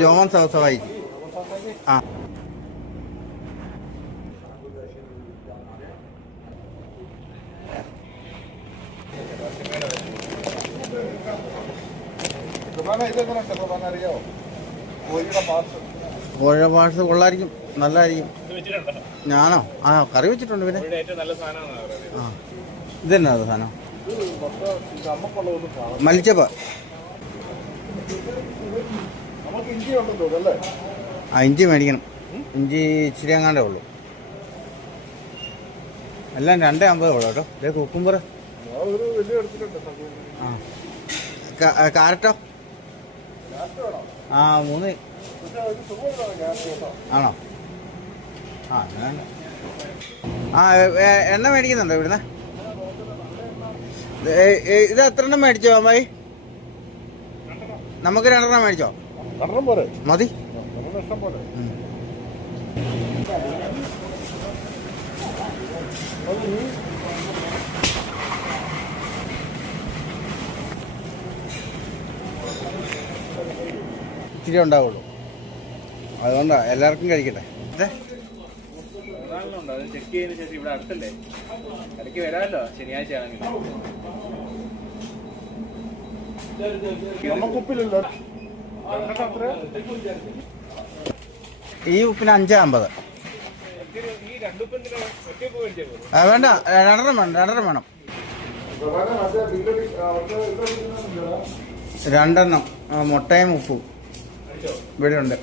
জমান চাও সবাই Van a ir de con esta, van a ir yo. Voy a ir a paso. കോഴ parcel കൊള്ളായിരിക്കും. നല്ലതായിരിക്കും. ഞാനോ? ആ കറി വെച്ചിട്ടുണ്ട് പിന്നെ. ആ ഇത് തന്നെ അത് സാധനം? മലിച്ചപ്പ ആ ഇഞ്ചി മേടിക്കണം. ഇഞ്ചി ഇച്ചിരി അങ്ങാണ്ടേ ഉള്ളൂ. എല്ലാം രണ്ടേ അമ്പതേ ഉള്ളൂ കേട്ടോ. ഇതേ കുക്കുംബർ ആ. കാരറ്റോ ആ മൂന്ന്. ആണോ? ആ ഞാൻ ആ എണ്ണ മേടിക്കുന്നുണ്ടോ ഇവിടുന്ന്? ഇത് എത്ര എണ്ണം മേടിച്ചോ അമ്മായി? നമുക്ക് രണ്ടെണ്ണം മേടിച്ചോ? മതി. ഇഷ്ടം ഇച്ചിരി ഉണ്ടാവുള്ളൂ. അതുകൊണ്ടാ എല്ലാവർക്കും കഴിക്കട്ടെ. ചെക്ക് ചെയ്തതിന് ശേഷം ഇവിടെ അടുത്തല്ലേ? ഇടയ്ക്ക് വരാമല്ലോ ശനിയാഴ്ച ആണെങ്കിൽ? ഈ ഉപ്പിന് അഞ്ച് അമ്പത് വേണ്ട രണ്ടെണ്ണം വേണം രണ്ടെണ്ണം വേണം. രണ്ടെണ്ണം ആ, മുട്ടയും ഉപ്പും. ഇവിടെ ഉണ്ട്